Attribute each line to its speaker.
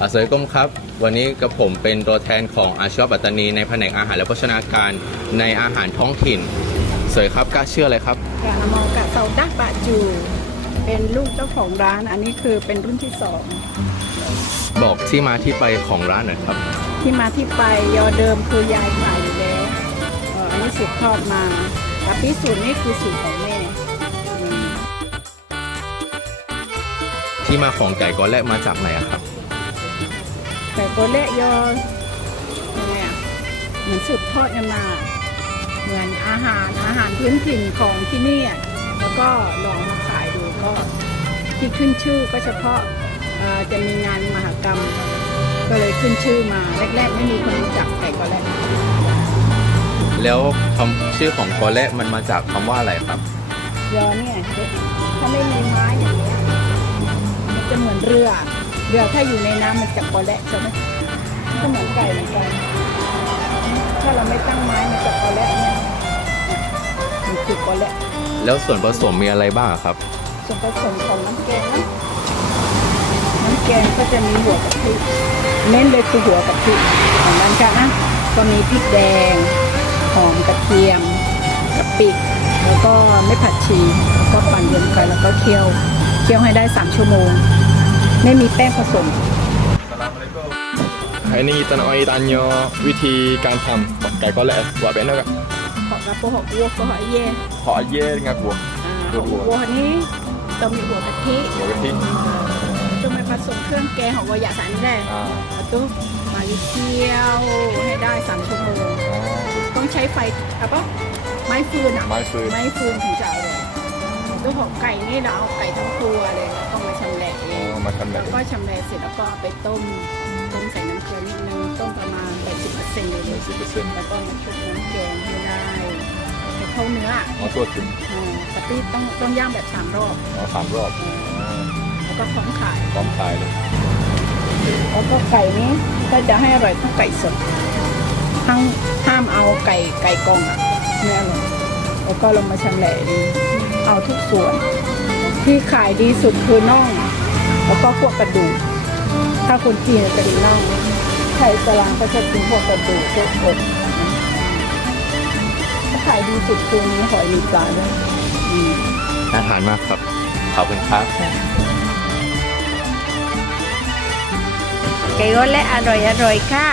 Speaker 1: อาเสยก้มครับ วันนี้กับผมเป็นตัวแทนของอาชีวปัตตานีในแผนกอาหารและโภชนาการในอาหารท้องถิ่น เสยครับกล้าเชื่อเลยครับ
Speaker 2: กะมองกะเซาดักบะจู เป็นลูกเจ้าของร้าน อันนี้คือเป็นรุ่นที่สอง
Speaker 1: บอกที่มาที่ไปของร้านหน่อยครับ
Speaker 2: ที่มาที่ไปยอเดิมคือยายขายอยู่แล้วเอ่ออันนี้สืบทอดมาแต่พิสูจน์นี่คือสูตรของแม่อืม
Speaker 1: ที่มาของไก่ก้อนแรกมาจากไหนอะครับ
Speaker 2: แต่ตัวเละยอยังไงอะเหมือนสืบทอดกันมาเหมือนอาหารอาหารพื้นถิ่นของที่นี่อะแล้วก็ลองมาขายดูก็ที่ขึ้นชื่อก็เฉพาะเอ่อจะมีงานมหกรรม ก็เลยขึ้นชื่อมาแรกๆ ไม่มีคนรู้จักไก่กอแรก
Speaker 1: แล้วคำชื่อของก้อนแรกมันมาจากคำว่าอะไรครับ
Speaker 2: ยอเนี่ยถ้าไม่มีไม้อย่างเงี้ยมันจะเหมือนเรือ เรือถ้าอยู่ในน้ำมันจะกอแระใช่ไหมก็เหมือนไก่เหมือนกัน ถ้าเราไม่ตั้งไม้มันจะกอแระเนี่ยมันคือกอแระ
Speaker 1: แล้วส่วนผสมมีอะไรบ้างอะครับ
Speaker 2: ส่วนผสมของน้ำแกงนะน้ำแกงก็จะมีหัวกะทิเน้นเลยคือหัวกะทิของนั้นค่ะนะก็มีพริกแดงหอมกระเทียมกะปิแล้วก็ไม่ผัดชีแล้วก็ปั่นรวมกันแล้วก็เคี่ยวเคี่ยวให้ได้ 3 ชั่วโมง ไม่มีแป้งผสม
Speaker 3: Hari ni kita nak mari tanya viti การทำไก่ก้อนแรก buat macam mana kak?
Speaker 2: หอกกระโปงหอกวัวก็หอกเย่
Speaker 3: Hak aje dengan kuah.
Speaker 2: อ่าหอกวัวนี้ต้องมีหัวกะทิ
Speaker 3: Buat reti.
Speaker 2: ต้องไปผสมเครื่องแกงของวายาสารนี่แหละ
Speaker 3: Ha.
Speaker 2: แล้วต้องมาเคี่ยวให้ได้สามชั่วโมงต้องใช้ไฟอะปะไม้ฟืนอะ
Speaker 3: ไม้ฟืน
Speaker 2: ไม้ฟืนถึงจะอร่อยตัวของไก่นี่เราเอาไก่ทั้งตัวเลยแล้วก็มาชำแหละเอง
Speaker 3: Oh, makan
Speaker 2: แล้ว
Speaker 3: dah.
Speaker 2: ก็ชำแหละเสร็จแล้วก็เอาไปต้ม ต้มใส่น้ำเกลือนิดนึง ต้มประมาณ 80%เลยเลย
Speaker 3: 80%
Speaker 2: แล้วก็มาชุบน้ำแกงให้ได้ให้เข้าเนื้อ
Speaker 3: Oh, tu tu.
Speaker 2: อ่าสปีดต้องต้องย่างแบบสามรอบ
Speaker 3: Oh, สามรอบ
Speaker 2: แล้วก็พร้อมขาย
Speaker 3: พร้อมขายเลย
Speaker 2: แล้วก็ไก่นี้ถ้าจะให้อร่อยต้องไก่สดทั้งห้ามเอาไก่ไก่กองอะไม่อร่อยแล้วก็ลงมาชำแหละดีเอาทุกส่วน ที่ขายดีสุดคือน่อง แล้วก็พวกกระดูก ถ้าคนจีนจะกินน่องไทยสลามก็จะกินพวกกระดูกพวกอกถ้าขายดีสุดคือนี้หอยมีปลาด้วยอืม
Speaker 1: น่าทานมากครับ ขอบคุณครับ
Speaker 2: ไก่ก็และอร่อยอร่อยค่ะ